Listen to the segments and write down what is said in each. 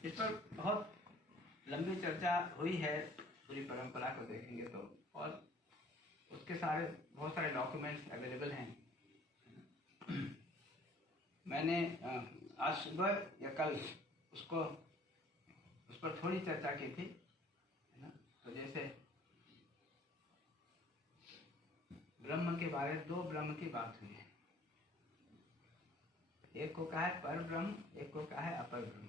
इस पर बहुत लंबी चर्चा हुई है, पूरी परंपरा को देखेंगे तो, और उसके बहुत सारे डॉक्यूमेंट्स अवेलेबल हैं। मैंने आज सुबह या कल उस पर थोड़ी चर्चा की थी, है ना। तो जैसे ब्रह्म के बारे में 2 ब्रह्म की बात हुई है। एक को कहा है पर ब्रह्म, एक को कहा है अपर ब्रह्म।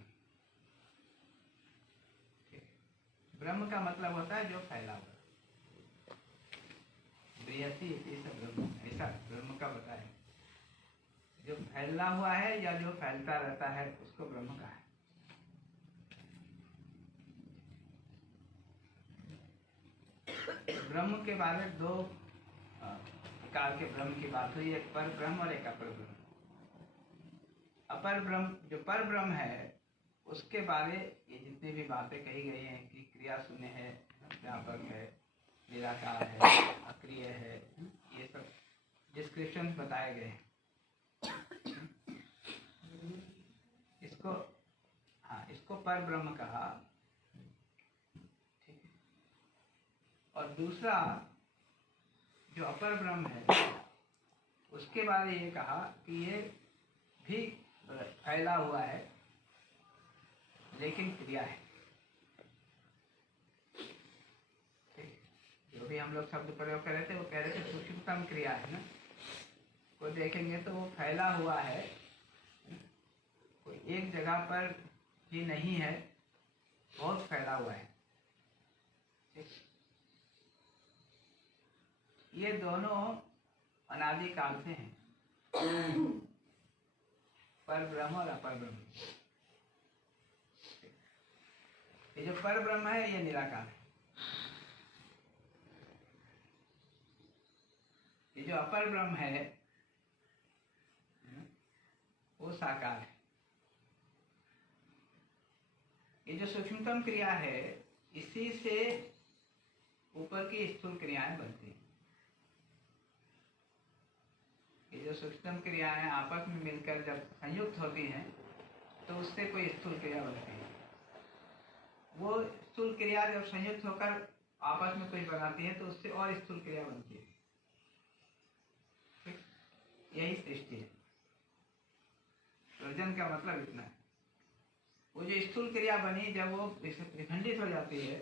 ब्रह्म का मतलब होता है जो फैला हुआ, बृहति ब्रह्म, ऐसा ब्रह्म का बताया। जो फैला हुआ है या जो फैलता रहता है उसको ब्रह्म कहा है। ब्रह्म के बारे में 2 प्रकार के ब्रह्म की बात हुई, एक पर ब्रह्म और एक अपर ब्रह्म। अपर ब्रह्म, जो पर ब्रह्म है, उसके बारे ये जितनी भी बातें कही गई हैं कि क्रिया शून्य है, व्यापक है, निराकार है, अक्रिय है, ये सब डिस्क्रिप्शन बताए गए हैं। इसको पर ब्रह्म कहा, ठीक है। और दूसरा जो अपर ब्रह्म है, उसके बारे ये कहा कि ये भी फैला हुआ है लेकिन क्रिया है। जो भी हम लोग शब्द प्रयोग कर रहे थे वो कह रहे थे सूक्ष्मतम क्रिया है ना। को देखेंगे तो वो फैला हुआ है, कोई एक जगह पर ही नहीं है, बहुत फैला हुआ है। ये दोनों अनादि काल से हैं, पर ब्रह्म और अपर ब्रह्म। ये जो पर ब्रह्म है ये निराकार है, ये जो अपर ब्रह्म है वो साकार है। ये जो सूक्ष्मतम क्रिया है, इसी से ऊपर की स्थूल क्रियाएं बनती हैं। ये जो सूक्ष्मतम क्रियाएं आपस में मिलकर जब संयुक्त होती हैं तो उससे कोई स्थूल क्रिया बनती है। वो स्थूल क्रिया जब संयुक्त होकर आपस में कोई बनाती है तो उससे और स्थूल क्रिया बनती है। यही सृष्टि है। सृजन का मतलब इतना है। वो जो स्थूल क्रिया बनी, जब वो विखंडित हो जाती है,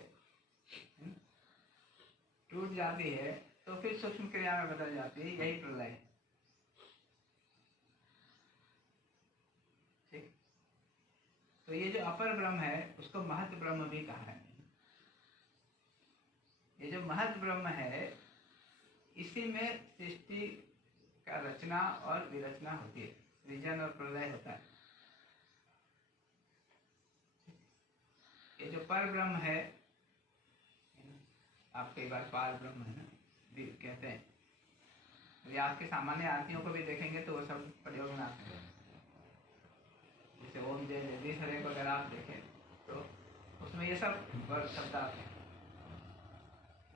टूट जाती है, तो फिर सूक्ष्म क्रिया में बदल जाती है। यही प्रलय है। ठीक। तो ये जो अपर ब्रह्म है उसको महत ब्रह्म भी कहा है। ये जो महत ब्रह्म है, इसी में सृष्टि का रचना और विरचना होती है, सृजन और प्रलय होता है। ये जो पर ब्रह्म है, आप कई बार पार ब्रह्म है ना भी कहते हैं। व्यास के सामान्य आरतियों को भी देखेंगे तो वो सब प्रयोग में आते हैं। जैसे ओम जय जगदीश हरे को अगर आप देखें तो उसमें ये सब शब्द आते हैं।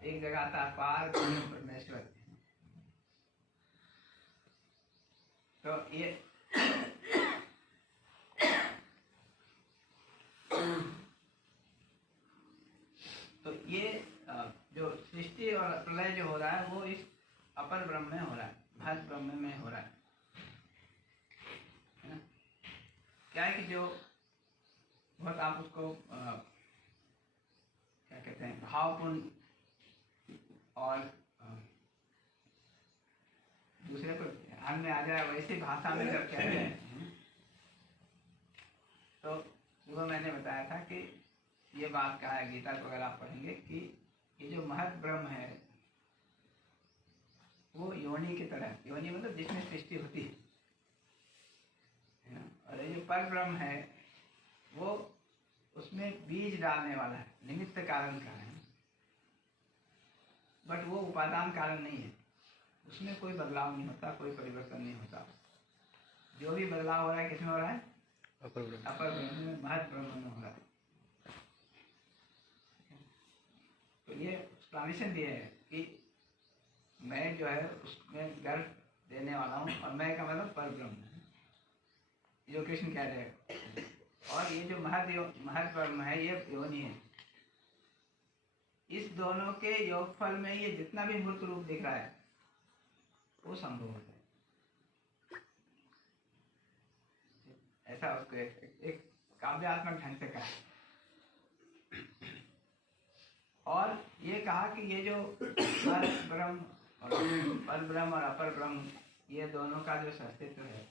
एक जगह आता है पार परमेश्वर। तो ये जो सृष्टि और प्रलय जो हो रहा है वो इस अपर ब्रह्म में हो रहा है, महत ब्रह्म में हो रहा है ना। क्या है कि जो बहुत आप उसको क्या कहते हैं, भावपूर्ण और दूसरे को ध्यान में आ जाए वैसी भाषा में जब कहते हैं, तो सुबह मैंने बताया था कि ये बात कहा है गीता को अगर आप पढ़ेंगे कि ये जो महत ब्रह्म है वो योनि की तरह, योनि मतलब जिसमें सृष्टि होती है ना। और ये जो पर ब्रह्म है वो उसमें बीज डालने वाला है, निमित्त कारण का है, बट वो उपादान कारण नहीं है। उसमें कोई बदलाव नहीं होता, कोई परिवर्तन नहीं होता। जो भी बदलाव हो रहा है किसमें हो रहा है? अपर ब्रह्म में, महत ब्रह्म में हो रहा है। तो ये एक्सप्लेनेशन दिए है कि मैं जो है उसमें गर्भ देने वाला हूँ, और मैं का मतलब पर ब्रह्म है, जो कृष्ण कह रहे हैं। और ये जो महद ब्रह्म है, ये योनि है। इस दोनों के योगफल में ये जितना भी मूर्त रूप दिख रहा है वो संभव होता है। ऐसा उसको एक काव्यात्मक ढंग से कहा। और ये कहा कि ये जो पर ब्रह्म और अपर ब्रह्म, ये दोनों का जो अस्तित्व है,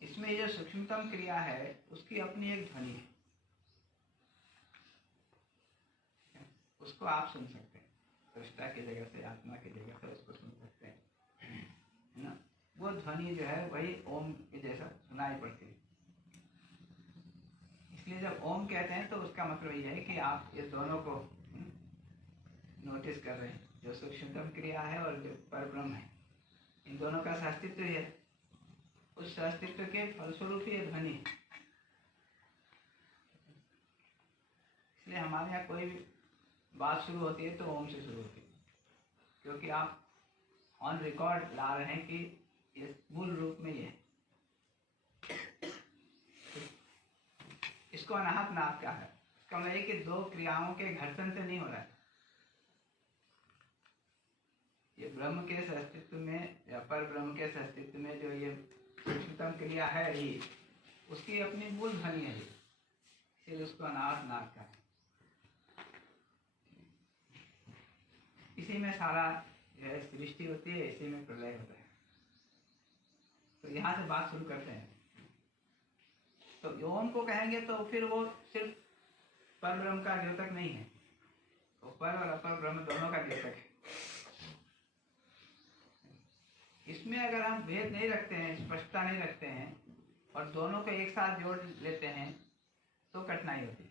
इसमें जो सूक्ष्मतम क्रिया है उसकी अपनी एक ध्वनि है, उसको आप सुन सकते हैं। दृष्टा की जगह से, आत्मा की जगह से उसको सुन सकते हैं, है ना। वो ध्वनि जो है वही ओम के जैसा सुनाई पड़ती है। इसलिए जब ओम कहते हैं तो उसका मतलब ये है कि आप इस दोनों को नोटिस कर रहे हैं, जो सूक्ष्मतम क्रिया है और जो परब्रह्म है, इन दोनों का अस्तित्व है। उस अस्तित्व के फलस्वरूप ही ध्वनि। इसलिए हमारे यहाँ कोई भी बात शुरू होती है तो ओम से शुरू होती है, क्योंकि आप ऑन रिकॉर्ड ला रहे हैं कि ये मूल रूप में ये है। इसको अनाहत नाद का है। इसका मतलब है कि दो क्रियाओं के घर्षण से नहीं हो रहा है। ये ब्रह्म के अस्तित्व में या पर ब्रह्म के अस्तित्व में जो ये सूक्ष्मतम क्रिया है, ये उसकी अपनी मूल ध्वनि है, इसलिए उसको अनाहत नाद का है। इसी में सारा सृष्टि होती है, इसी में प्रलय होता है। तो यहाँ से बात शुरू करते हैं। तो ओम को कहेंगे तो फिर वो सिर्फ पर ब्रह्म का द्योतक नहीं है, वो पर और अपर ब्रह्म दोनों का द्योतक है। इसमें अगर हम भेद नहीं रखते हैं, स्पष्टता नहीं रखते हैं और दोनों को एक साथ जोड़ लेते हैं तो कठिनाई होती है।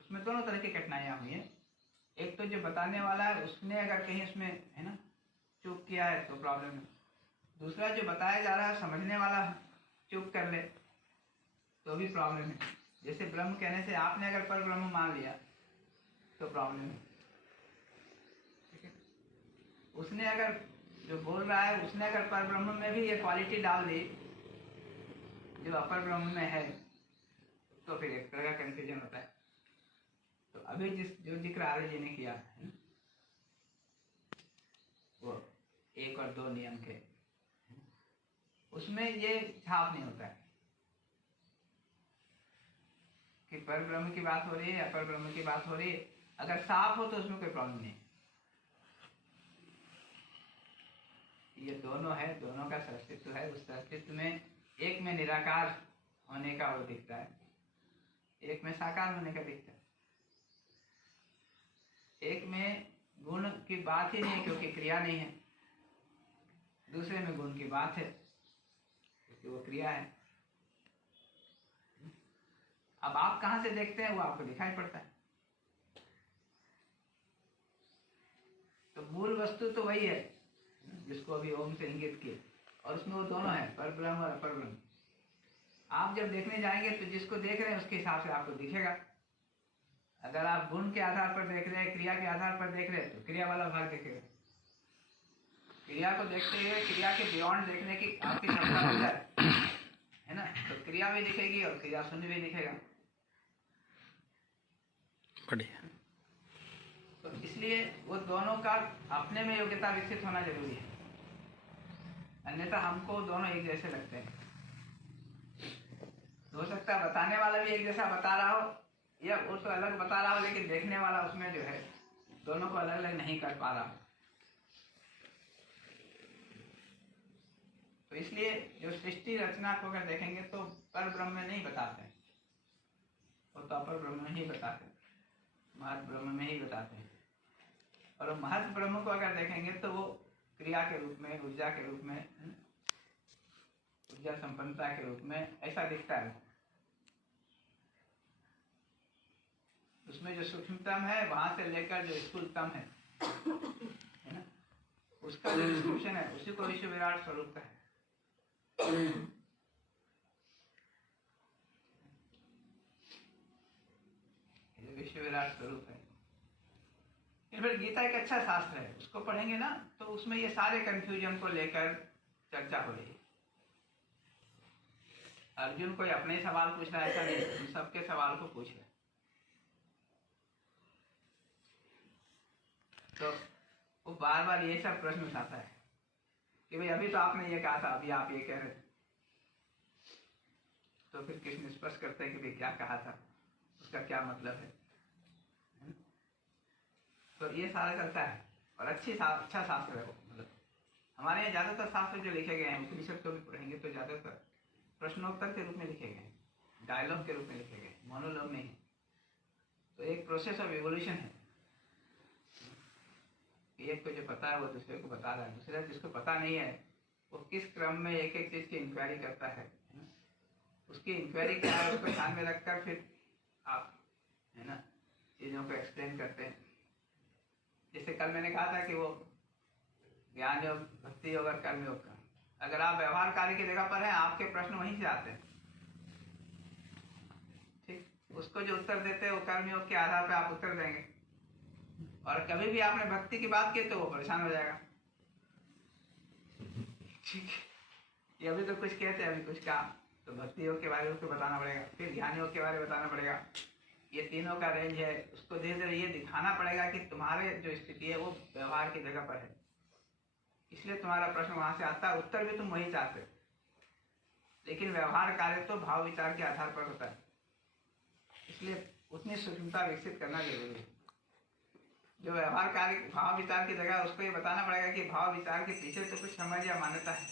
उसमें दोनों तरह की कठिनाइयाँ हुई हैं। एक तो जो बताने वाला है उसने अगर कहीं उसमें, है ना, चूक किया है तो प्रॉब्लम है। दूसरा जो बताया जा रहा है समझने वाला चूक कर ले तो भी प्रॉब्लम है। जैसे ब्रह्म कहने से आपने अगर पर ब्रह्म मान लिया तो प्रॉब्लम है, ठीक है। उसने अगर जो बोल रहा है उसने अगर पर ब्रह्म में भी ये क्वालिटी डाल दी जो अपर ब्रह्म में है तो फिर एक तरह का कंफ्यूजन होता है। तो अभी जो जिक्र आर्य जी ने किया है वो 1 और 2 नियम के, उसमें ये छाप नहीं होता है कि पर ब्रह्म की बात हो रही है, अपर ब्रह्म की बात हो रही है। अगर साफ हो तो उसमें कोई प्रॉब्लम नहीं। ये दोनों है, दोनों का अस्तित्व है। उस अस्तित्व में एक में निराकार होने का वो दिखता है, एक में साकार होने का दिखता है। एक में गुण की बात ही नहीं है क्योंकि क्रिया नहीं है, दूसरे में गुण की बात है क्योंकि वो क्रिया है। अब आप कहाँ से देखते हैं वो आपको दिखाई पड़ता है। तो मूल वस्तु तो वही है जिसको अभी ओम से इंगित किए, और उसमें वो दोनों है, पर ब्रह्म और अपर ब्रह्म। आप जब देखने जाएंगे तो जिसको देख रहे हैं उसके हिसाब से आपको दिखेगा। अगर आप गुण के आधार पर देख रहे हैं, क्रिया के आधार पर देख रहे हैं तो क्रिया वाला भाग दिखेगा। क्रिया को देखते हुए क्रिया के बियॉन्ड देखने की आपकी क्षमता हो जाए, है ना, तो क्रिया भी दिखेगी और क्रिया शून्य भी दिखेगा। बढ़िया। तो इसलिए वो दोनों का अपने में योग्यता विकसित होना जरूरी है, अन्यथा हमको दोनों एक जैसे लगते हैं। हो सकता है बताने वाला भी एक जैसा बता रहा हो या वो तो अलग बता रहा हो, लेकिन देखने वाला उसमें जो है दोनों को अलग अलग नहीं कर पा रहा। तो इसलिए जो सृष्टि रचना को अगर देखेंगे तो पर ब्रह्म में नहीं बताते हैं, वो तो अपर ब्रह्म में ही बताते हैं, महत ब्रह्म में ही बताते हैं। और महत ब्रह्म को अगर देखेंगे तो वो क्रिया के रूप में, ऊर्जा के रूप में, ऊर्जा संपन्नता के रूप में ऐसा दिखता है। उसमें जो सूक्ष्मतम है वहां से लेकर जो स्थूलतम है ना, उसका जो डिस्क्रिप्शन है उसी को विश्व विराट स्वरूप का है। विश्व विराट स्वरूप है। फिर गीता एक अच्छा शास्त्र है, उसको पढ़ेंगे ना तो उसमें ये सारे कंफ्यूजन को लेकर चर्चा हो रही है। अर्जुन कोई अपने ही सवाल पूछ रहा है ऐसा नहीं, उन सबके सवाल को पूछ रहा है। तो वो बार बार ये सब प्रश्न उठाता है कि भाई अभी तो आपने ये कहा था, अभी आप ये कह रहे थे। तो फिर कृष्ण स्पष्ट करते हैं कि भाई क्या कहा था, उसका क्या मतलब है। तो ये सारा करता है और अच्छा शास्त्र है वो। मतलब हमारे यहाँ ज़्यादातर शास्त्र जो लिखे गए हैं, उपनिषद को भी पढ़ेंगे तो ज़्यादातर प्रश्नोत्तर के रूप में लिखे गए, डायलॉग के रूप में लिखे गए, मोनोलॉग नहीं। तो एक प्रोसेस ऑफ एवोल्यूशन है। एक को जो पता है वो दूसरे को बता रहा है, दूसरा जिसको पता नहीं है वो किस क्रम में एक एक चीज़ की इंक्वायरी करता है, उसकी इंक्वायरी क्या है उसको ध्यान में रखकर फिर आप है ना चीज़ों को एक्सप्लेन करते हैं। जैसे कल मैंने कहा था कि वो ज्ञान योग, भक्ति योग और कर्म योग का, अगर आप व्यवहार कार्य की जगह पर हैं, आपके प्रश्न वहीं से आते हैं। ठीक, उसको जो उत्तर देते हैं वो कर्म योग के आधार पर आप उत्तर देंगे। और कभी भी आपने भक्ति की बात की तो वो परेशान हो जाएगा। ठीक, ये अभी तो कुछ कहते हैं, अभी कुछ कहा, तो भक्ति योग के बारे में उसको बताना पड़ेगा, फिर ज्ञान योग के बारे में बताना पड़ेगा। ये तीनों का रेंज है, उसको धीरे धीरे ये दिखाना पड़ेगा कि तुम्हारे जो स्थिति है वो व्यवहार की जगह पर है, इसलिए तुम्हारा प्रश्न वहां से आता है, उत्तर भी तुम वही चाहते हो, लेकिन व्यवहार कार्य तो भाव विचार के आधार पर होता है, इसलिए उतनी सूक्ष्मता विकसित करना जरूरी है। जो व्यवहार कार्य भाव विचार की जगह, उसको ये बताना पड़ेगा कि भाव विचार के पीछे तो कुछ समझ या मान्यता है,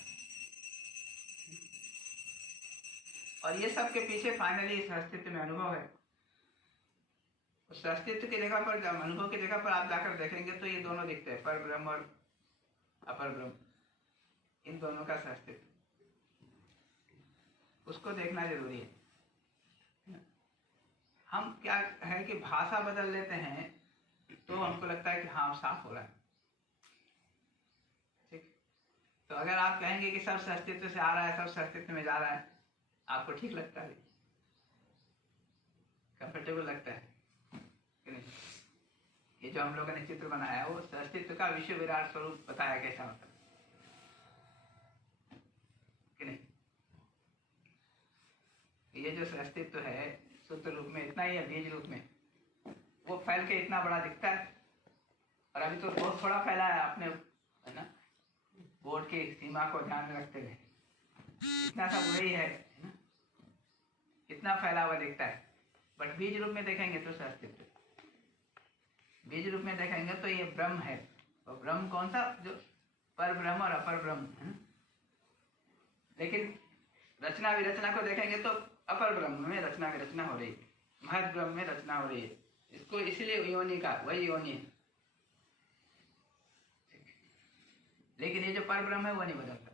और ये सब के पीछे फाइनली इस अस्तित्व में अनुभव है। उस अस्तित्व की जगह पर, जब अनुभव की जगह पर आप जाकर देखेंगे तो ये दोनों दिखते हैं, पर ब्रह्म और अपर ब्रह्म, इन दोनों का अस्तित्व, उसको देखना जरूरी है। हम क्या है कि भाषा बदल लेते हैं तो हमको लगता है कि हाँ साफ हो रहा है। ठीक, तो अगर आप कहेंगे कि सब अस्तित्व से आ रहा है, सब अस्तित्व में जा रहा है, आपको ठीक लगता है, कंफर्टेबल लगता है कि नहीं? ये जो हम लोगों ने चित्र बनाया है वो अस्तित्व का विश्व विराट स्वरूप बताया कैसा होता है कि नहीं? ये जो अस्तित्व है सूत्र रूप में इतना ही है, बीज रूप में वो फैल के इतना बड़ा दिखता है, और अभी तो बहुत थोड़ा फैला है, अपने है ना बोर्ड की सीमा को ध्यान में रखते हुए इतना सा वही है ना, इतना फैला हुआ दिखता है। बट बीज रूप में देखेंगे तो अस्तित्व, बीज रूप में देखेंगे तो ये ब्रह्म है। और ब्रह्म कौन सा? जो पर ब्रह्म और अपर ब्रह्म है। लेकिन रचना विरचना को देखेंगे तो अपर ब्रह्म में रचना विरचना हो रही है, महद ब्रह्म में रचना हो रही है, इसको इसलिए योनि का वही योनि है। लेकिन ये जो पर ब्रह्म है वो नहीं बदलता।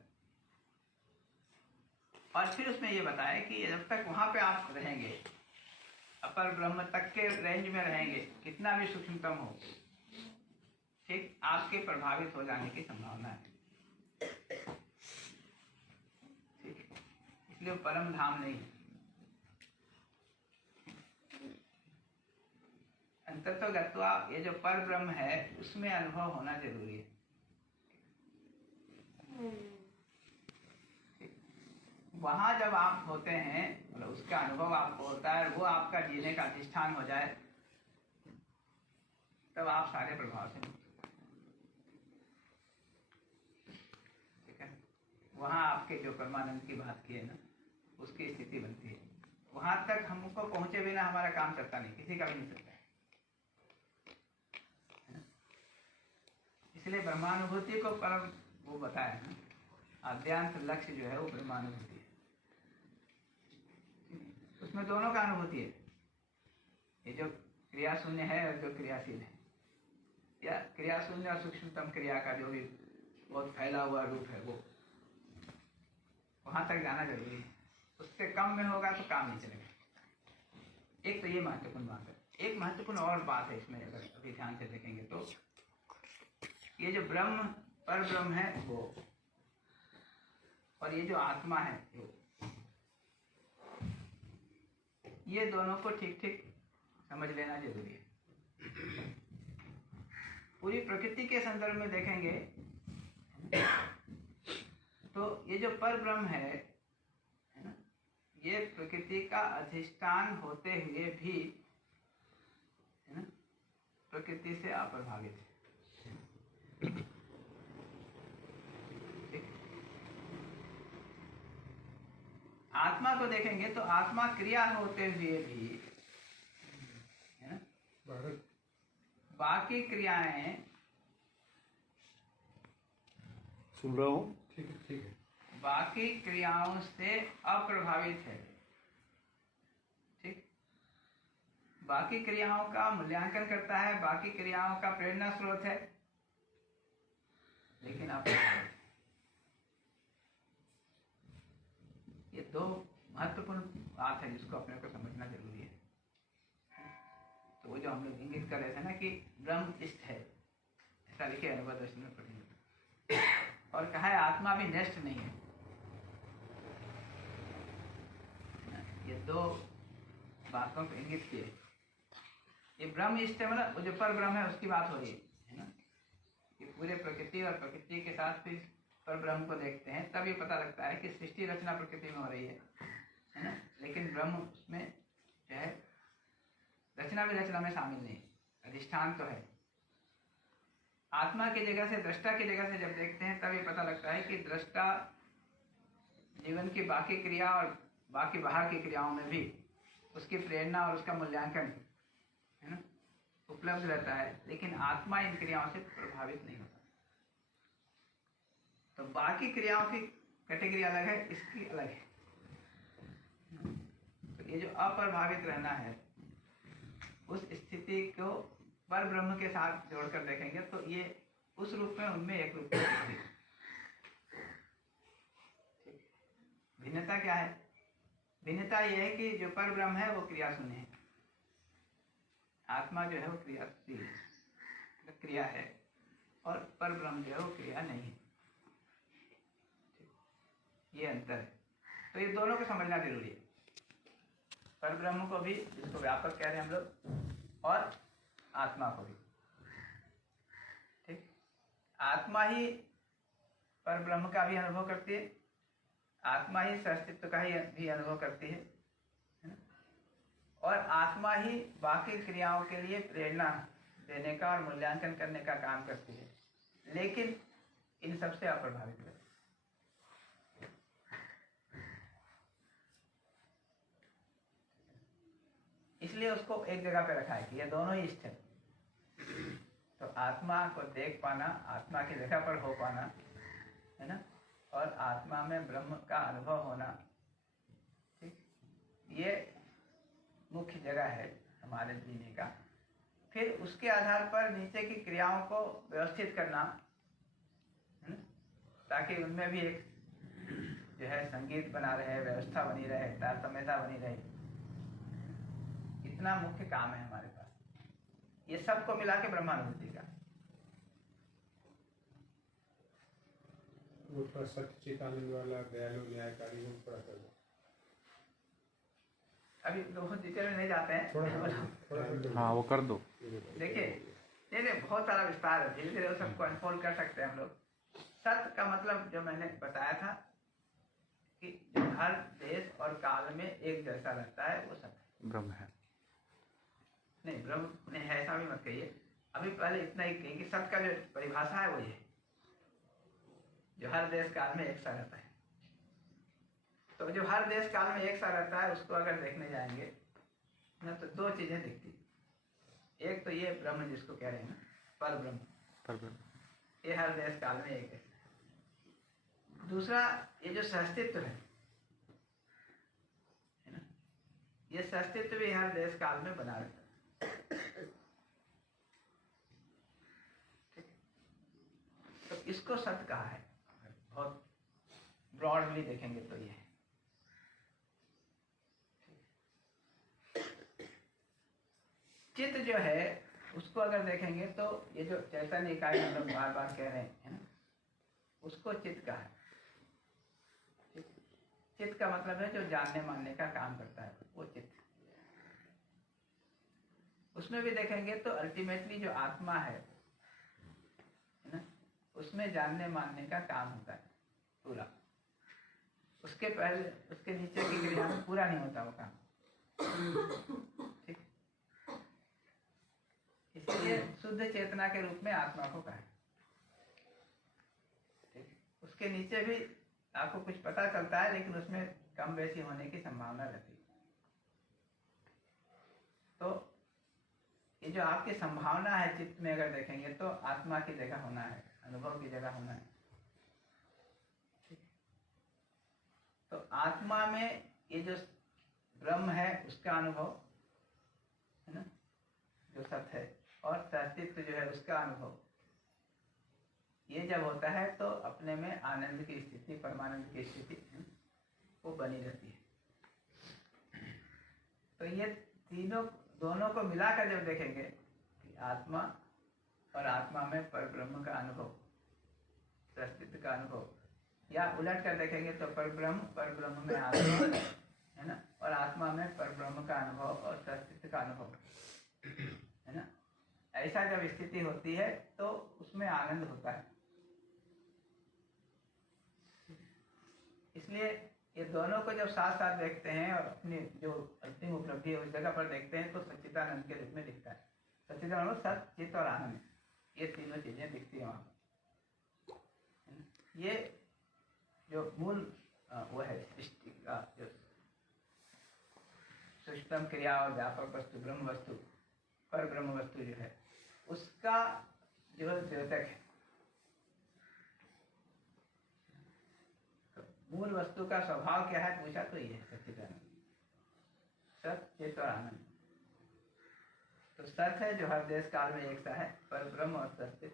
और फिर उसमें ये बताया कि जब तक वहां पे आप रहेंगे, अपर ब्रह्म तक के रेंज में रहेंगे, कितना भी सूक्ष्मतम हो, ठीक, आपके प्रभावित हो जाने की संभावना है। ठीक, इसलिए परम धाम नहीं है। अंततः गत्वा ये जो पर ब्रह्म है उसमें अनुभव होना जरूरी है। वहां जब आप होते हैं, मतलब उसका अनुभव आपको होता है, वो आपका जीने का अधिष्ठान हो जाए, तब आप सारे प्रभाव से मुक्त। ठीक है, वहां आपके जो परमानंद की बात की है ना, उसकी स्थिति बनती है। वहां तक हमको पहुंचे बिना हमारा काम चलता नहीं, किसी का भी नहीं चलता। इसलिए ब्रह्मानुभूति को परम वो बताया है, आद्यांत लक्ष्य जो है वो ब्रह्मानुभूति है। उसमें दोनों का अनुभूति है, ये जो क्रिया शून्य है और जो क्रियाशील है, या क्रिया शून्य और सूक्ष्मतम क्रिया का जो भी बहुत फैला हुआ रूप है, वो वहां तक जाना जरूरी है। उससे कम में होगा तो काम नहीं चलेगा। एक तो ये महत्वपूर्ण बात है। एक महत्वपूर्ण और बात है इसमें, अगर अभी ध्यान से देखेंगे तो ये जो ब्रह्म पर ब्रह्म है वो, और ये जो आत्मा है वो, ये दोनों को ठीक ठीक समझ लेना जरूरी है। पूरी प्रकृति के संदर्भ में देखेंगे तो ये जो पर ब्रह्म है ना, ये प्रकृति का अधिष्ठान होते हुए भी, है ना, प्रकृति से अप्रभावित है। आत्मा को देखेंगे तो आत्मा क्रिया होते हुए भी, है ना, बाकी क्रियाएं, सुन रहा हूँ, ठीक है, बाकी क्रियाओं से अप्रभावित है। ठीक, बाकी क्रियाओं का मूल्यांकन करता है, बाकी क्रियाओं का प्रेरणा स्रोत है, लेकिन अप्रभावित है। ये दो महत्वपूर्ण बात है जिसको अपने को समझना जरूरी है। तो वो जो हम लोग इंगित कर रहे थे ना कि ब्रह्म इष्ट है, ऐसा लिखे अनुभव दर्शन में पढ़ेंगे, और कहा है आत्मा भी नष्ट नहीं है। ये दो बातों को इंगित किए। ये ब्रह्म इष्ट है, मतलब वो जो पर ब्रह्म है उसकी बात हो रही है ना, कि पूरे प्रकृति और प्रकृति के साथ भी पर ब्रह्म को देखते हैं, तब ये पता लगता है कि सृष्टि रचना प्रकृति में हो रही है ना, लेकिन ब्रह्म उसमें जो है रचना भी रचना में शामिल नहीं, अधिष्ठान तो है। आत्मा की जगह से, दृष्टा की जगह से जब देखते हैं तब ये पता लगता है कि दृष्टा जीवन की बाकी क्रिया और बाकी बाहर की क्रियाओं में भी उसकी प्रेरणा और उसका मूल्यांकन, है ना, उपलब्ध रहता है, लेकिन आत्मा इन क्रियाओं से प्रभावित नहीं होता। तो बाकी क्रियाओं की कैटेगरी अलग है, इसकी अलग है। तो ये जो अप्रभावित रहना है, उस स्थिति को पर ब्रह्म के साथ जोड़कर देखेंगे तो ये उस रूप में उनमें एक रूप में भिन्नता क्या है? भिन्नता ये है कि जो पर ब्रह्म है वो क्रिया शून्य है, आत्मा जो है वो क्रियाशील है, क्रिया है, और पर ब्रह्म जो है वो क्रिया नहीं है। ये अंतर है। तो ये दोनों को समझना जरूरी है, पर ब्रह्म को भी जिसको व्यापक कह रहे हैं हम लोग, और आत्मा को भी। ठीक, आत्मा ही पर ब्रह्म का भी अनुभव करती है, आत्मा ही अस्तित्व का ही भी अनुभव करती है ना? और आत्मा ही बाकी क्रियाओं के लिए प्रेरणा देने का और मूल्यांकन करने का काम करती है, लेकिन इन सबसे अप्रभावित है। इसलिए उसको एक जगह पे रखा है कि ये दोनों ही इष्ट है। तो आत्मा को देख पाना, आत्मा की जगह पर हो पाना, है ना, और आत्मा में ब्रह्म का अनुभव होना, ठीक, ये मुख्य जगह है हमारे जीने का। फिर उसके आधार पर नीचे की क्रियाओं को व्यवस्थित करना, ताकि उनमें भी एक जो है संगीत बना रहे, व्यवस्था बनी रहे, तारतम्यता बनी रहे। इतना मुख्य काम है हमारे पास, ये सबको मिला के ब्रह्मानुभूति का। वो थोड़ा सत्य चितानंद वाला दयालु न्यायकारी वो थोड़ा कर दो। अभी बहुत डिटेल में नहीं जाते हैं, थोड़ा हाँ वो कर दो। देखिए ये बहुत सारा विस्तार है, धीरे धीरे वो सबको अनफोल्ड कर सकते हैं हम लोग। सत्य का मतलब जो मैंने बताया था कि जो हर देश और काल में एक जैसा रहता है वो सत्य ब्रह्म है। नहीं, ब्रह्म नहीं है ऐसा भी मत कहिए। अभी पहले इतना ही कहिए कि सत्य का जो परिभाषा है वो ये, जो हर देश काल में एक सा रहता है। तो जो हर देश काल में एक सा रहता है उसको अगर देखने जाएंगे ना, तो दो चीजें दिखती। एक तो ये ब्रह्म जिसको कह रहे हैं ना, पर ब्रह्म, ये हर देश काल में एक है। दूसरा ये जो सहस्तित्व है ना, ये सहस्तित्व भी हर देश काल में बना रहता है। तो इसको सत्य कहा है, बहुत ब्रॉडली देखेंगे तो ये है। चित्त जो है उसको अगर देखेंगे तो ये जो चैतन्य इकाई हम लोग बार बार कह रहे हैं ना, उसको चित्त कहा है। चित्त का मतलब है जो जानने मानने का काम करता है, वो चित्त। उसमें भी देखेंगे तो अल्टीमेटली जो आत्मा है ना, उसमें जानने मानने का काम होता है पूरा। उसके पहले उसके नीचे की क्रिया में पूरा नहीं होता वो काम। ठीक, इसलिए शुद्ध चेतना के रूप में आत्मा को कहा। ठीक, उसके नीचे भी आपको कुछ पता चलता है, लेकिन उसमें कम बेसी होने की संभावना रहती है। तो ये जो आपकी संभावना है चित्त में अगर देखेंगे तो आत्मा की जगह होना है, अनुभव की जगह होना है। तो आत्मा में ये जो ब्रह्म है उसका अनुभव है ना, जो सत्य है, और सत्य जो है उसका अनुभव, ये जब होता है तो अपने में आनंद की स्थिति, परमानंद की स्थिति वो बनी रहती है। तो ये तीनों दोनों को मिलाकर जब देखेंगे कि आत्मा और आत्मा में परब्रह्म का अनुभव, अस्तित्व का अनुभव, या उलट कर देखेंगे तो परब्रह्म में आत्मा है ना, और आत्मा में परब्रह्म का अनुभव और अस्तित्व का अनुभव है ना, ऐसा जब स्थिति होती है तो उसमें आनंद होता है। इसलिए ये दोनों को जब साथ साथ देखते हैं और अपनी जो अंतिम उपलब्धि है उस जगह पर देखते हैं तो सच्चिदानंद के रूप में दिखता है। सच्चिदानंद सत, चित्त और आनंद, ये तीनों चीजें दिखती हैं वहाँ। ये जो मूल वो है सृष्टि का जो सूक्ष्म क्रिया और व्यापक वस्तु ब्रह्म वस्तु, पर ब्रह्म वस्तु जो है उसका जो द्योतक है। मूल वस्तु का स्वभाव क्या है पूछा तो ये है सच्चिदानंद, सत, चित्त और आनंद। तो सत है जो हर देश काल में एक सा है, पर ब्रह्म और सत्य।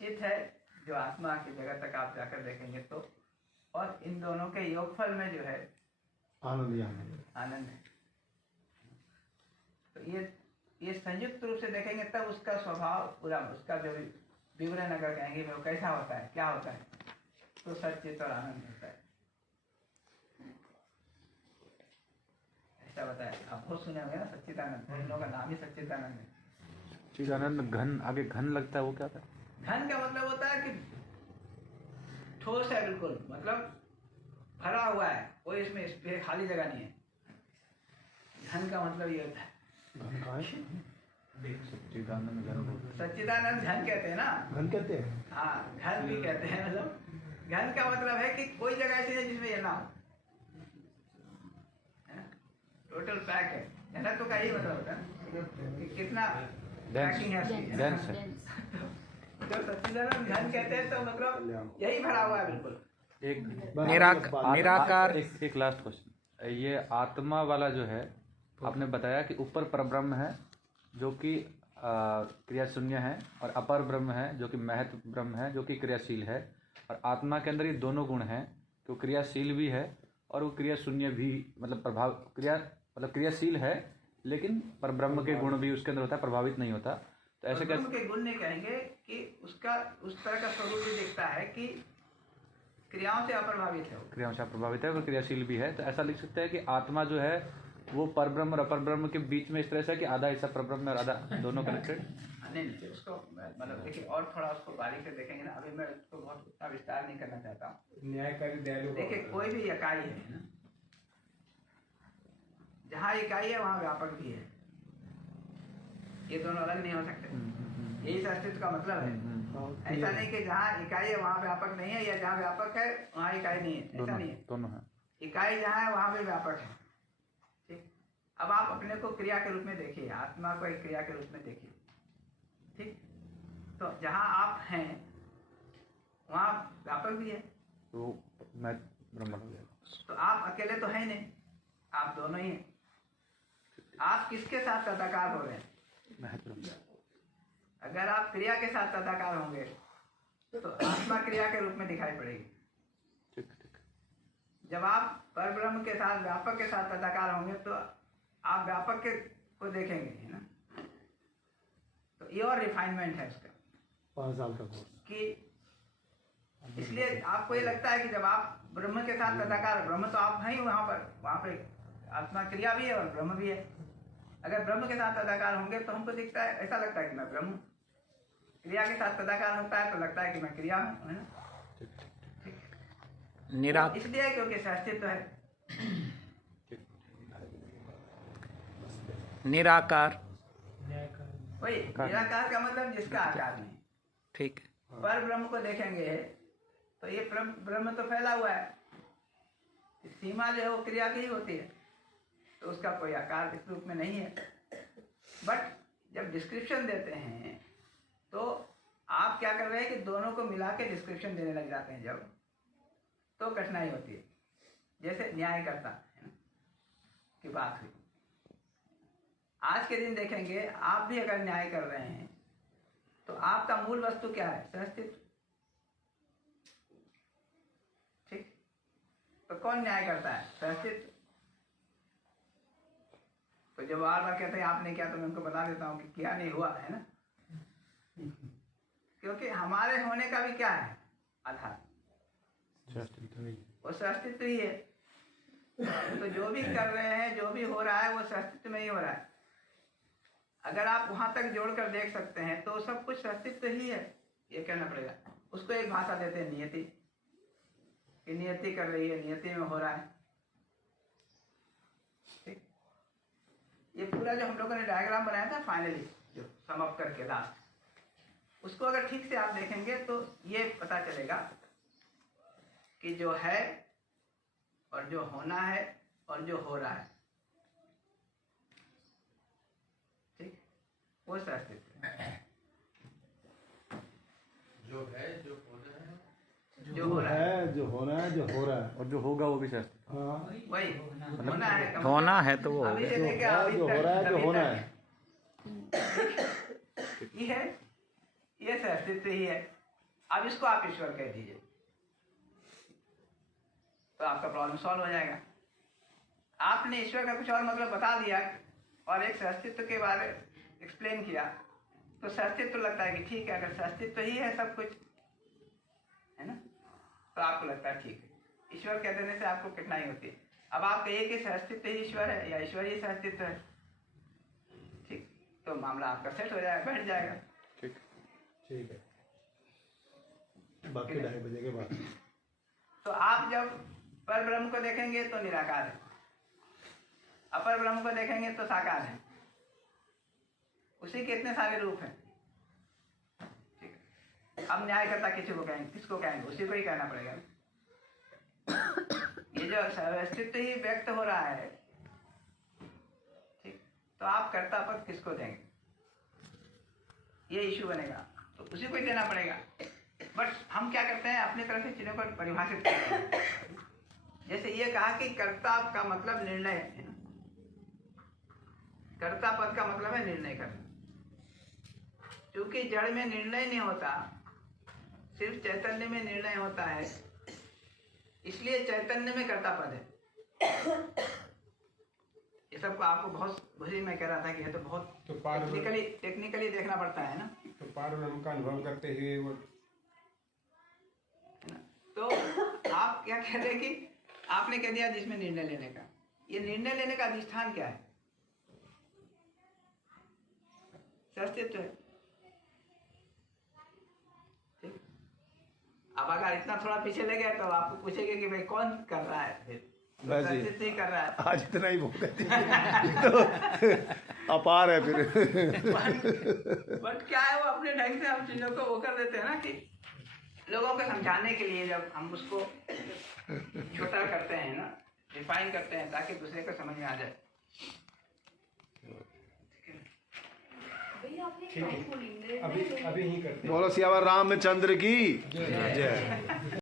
चित्त है जो आत्मा की जगह तक आप जाकर देखेंगे तो, और इन दोनों के योगफल में जो है आनंद है। तो ये संयुक्त रूप से देखेंगे तब उसका स्वभाव पूरा, उसका जो विवरण अगर कहेंगे वो कैसा होता है, क्या होता है, तो सत, चित्त और आनंद होता है। ऐसा बताया आप बहुत सुने हुए ना सच्चिदानंद, इन लोगों का नाम ही सच्चिदानंद है। सच्चिदानंद घन, आगे घन लगता है, वो क्या था? घन का मतलब होता है कि ठोस है, बिल्कुल मतलब भरा हुआ है, कोई इसमें खाली जगह नहीं है। घन का मतलब ये होता है। सच्चिदानंद घन, सच्चिदानंद घन कहते हैं ना, घन कहते हैं। हाँ घन भी कहते हैं। मतलब घन का मतलब है कि कोई जगह ऐसी है जिसमें ये ना हो, टोटल पैक है ना। तो का यही मतलब होता है कि कितना पैकिंग है उसकी। जो सच्चिदानंद घन कहते हैं तो मतलब यही भरा हुआ है बिल्कुल। एक निराकार। एक लास्ट क्वेश्चन, ये आत्मा वाला जो है आपने बताया कि ऊपर परब्रह्म है जो कि क्रिया शून्य है, और अपर ब्रह्म है जो कि महत्व ब्रह्म है जो कि क्रियाशील है, और आत्मा के अंदर ये दोनों गुण हैं कि वो क्रियाशील भी है और वो क्रिया शून्य भी, मतलब क्रियाशील है लेकिन परब्रह्म के गुण भी उसके अंदर होता है, प्रभावित नहीं होता। तो ऐसे ब्रह्म के गुण नहीं कहेंगे कि उसका उस तरह का स्वरूप भी दिखता है कि क्रियाओं से अप्रभावित है, क्रियाओं से अप्रभावित है और क्रियाशील भी है। तो ऐसा लिख सकते हैं कि आत्मा जो है वो परब्रह्म और अपर ब्रह्म के बीच में इस तरह से कि आधा हिस्सा परब्रह्म और आधा दोनों कनेक्टेड। नहीं उसको मतलब देखिए और थोड़ा उसको बारीक से देखेंगे ना, अभी मैं उसको बहुत उतना विस्तार नहीं करना चाहता हूँ। न्यायकारी दयालु। देखिए कोई भी इकाई है ना, जहाँ इकाई है वहाँ व्यापक भी है, ये दोनों अलग नहीं हो सकते। यही अस्तित्व का मतलब है। ऐसा नहीं कि जहाँ इकाई है वहाँ व्यापक नहीं है, या जहाँ व्यापक है वहाँ इकाई नहीं है, ऐसा नहीं है। दोनों है। इकाई जहाँ है वहाँ भी व्यापक है। ठीक, अब आप अपने को क्रिया के रूप में देखिए, आत्मा को एक क्रिया के रूप में देखिए। ठीक, तो जहाँ आप हैं वहाँ व्यापक भी है, तो मैं ब्रह्म हो गया। तो आप अकेले तो है नहीं, आप दोनों ही हैं। आप किसके साथ तदाकार हो रहे हैं? अगर आप क्रिया के साथ तदाकार होंगे तो आत्मा क्रिया के रूप में दिखाई पड़ेगी। ठीक। जब आप परब्रह्म के साथ, व्यापक के साथ तदाकार होंगे तो आप व्यापक के को देखेंगे, है ना। तो ये और रिफाइनमेंट है उसका 5 साल का कोर्स कि इसलिए आपको ये लगता है कि जब आप ब्रह्म के साथ तदाकार, ब्रह्म तो आप हैं ही वहाँ पे आत्मा क्रिया भी है और ब्रह्म भी है। अगर ब्रह्म के साथ तदाकार होंगे तो हमको दिखता है, ऐसा लगता है कि मैं ब्रह्म। क्रिया के साथ तदाकार होता है तो लगता है कि मैं क्रिया हूँ, है ना। इसलिए क्योंकि अस्तित्व है। निराकार। वही निराकार का मतलब जिसका आकार नहीं। ठीक है। पर ब्रह्म को देखेंगे तो ये ब्रह्म तो फैला हुआ है, सीमा जो है वो क्रिया की ही होती है, तो उसका कोई आकार इस रूप में नहीं है। बट जब डिस्क्रिप्शन देते हैं तो आप क्या कर रहे हैं कि दोनों को मिला के डिस्क्रिप्शन देने लग जाते हैं, जब तो कठिनाई होती है। जैसे न्याय करता है ना की बात हुई, आज के दिन देखेंगे आप भी अगर न्याय कर रहे हैं तो आपका मूल वस्तु क्या है? सहअस्तित्व। ठीक, तो कौन न्याय करता है? सहअस्तित्व। तो जब बार बार कहते हैं आपने किया, तो मैं उनको बता देता हूँ कि क्या नहीं हुआ है ना, क्योंकि हमारे होने का भी क्या है? आधार वो सहअस्तित्व ही है। तो जो भी कर रहे हैं, जो भी हो रहा है, वो सहअस्तित्व में ही हो रहा है। अगर आप वहां तक जोड़कर देख सकते हैं तो सब कुछ अस्तित्व ही है, ये कहना पड़ेगा। उसको एक भाषा देते हैं नियति, कि नियति कर रही है, नियति में हो रहा है। ठीक, ये पूरा जो हम लोगों ने डायग्राम बनाया था फाइनली, जो सम अप करके लास्ट, उसको अगर ठीक से आप देखेंगे तो ये पता चलेगा कि जो है और जो होना है और जो हो रहा है, वो अस्तित्व है। जो है, जो होना है, जो हो रहा है, जो होना है, जो हो रहा है, और जो होगा वो भी सहअस्तित्व। हाँ, वही होना है। होना है तो वो अभी से जो लेके है, अभी जो तक, हो रहा है, जो अभी होना तक है। ये है, ये अस्तित्व ही है। अब इसको आप ईश्वर कह दीजिए तो आपका प्रॉब्लम सॉल्व हो जाएगा। आपने ईश्वर का कुछ और मतलब बता दिया और एक अस्तित्व के बारे एक्सप्लेन किया, तो अस्तित्व लगता है कि ठीक है, अगर अस्तित्व ही है सब कुछ है ना, तो आपको लगता है ठीक है। ईश्वर कह देने से आपको कठिनाई होती है। अब आप कहिए कि अस्तित्व ही ईश्वर है या ईश्वर ही अस्तित्व है, ठीक, तो मामला आपका सेट हो जाएगा, बैठ जाएगा। ठीक ठीक है, बाकी 2:30 बजे के बाद। तो आप जब पर ब्रह्म को देखेंगे तो निराकार है, अपर ब्रह्म को देखेंगे तो साकार है। उसी के इतने सारे रूप हैं। ठीक है, अब न्याय करता किसी को कहेंगे, किसको कहेंगे? उसी को ही कहना पड़ेगा। ये जो अस्तित्व ही व्यक्त हो रहा है, ठीक, तो आप कर्ता पद किसको देंगे? ये इशू बनेगा, तो उसी को ही देना पड़ेगा। बट हम क्या करते हैं, अपनी तरफ से चीजों को परिभाषित करते हैं। जैसे ये कहा कि कर्ता का मतलब निर्णय है ना, कर्ता पद का मतलब है निर्णय करना। क्योंकि जड़ में निर्णय नहीं होता, सिर्फ चैतन्य में निर्णय होता है, इसलिए चैतन्य में कर्ता पद है। ये सब आपको बहुत वही मैं कह रहा था कि ये तो बहुत तो टेक्निकली देखना पड़ता है ना। तो पार ब्रह्म का अनुभव करते हुए वो, है ना, तो आप क्या कह रहे हैं कि आपने कह दिया जिसमें निर्णय लेने का, ये निर्णय लेने का अधिष्ठान क्या है? अस्तित्व है। ठीक, अब अगर इतना थोड़ा पीछे ले गए तो आपको पूछेंगे कि भाई कौन कर रहा है? फिर बस ही। अस्तित्व ही कर रहा है। आज इतना ही बहुत तो अपार है फिर। बट क्या है, वो अपने ढंग से हम चीजों को वो कर देते हैं ना, कि लोगों को समझाने के लिए जब हम उसको छोटा करते हैं ना, डिफाइन करते हैं, ताकि दूसरे को समझ में आ जाए। अभी ही करते हैं। बोलो सियावर रामचंद्र की जय।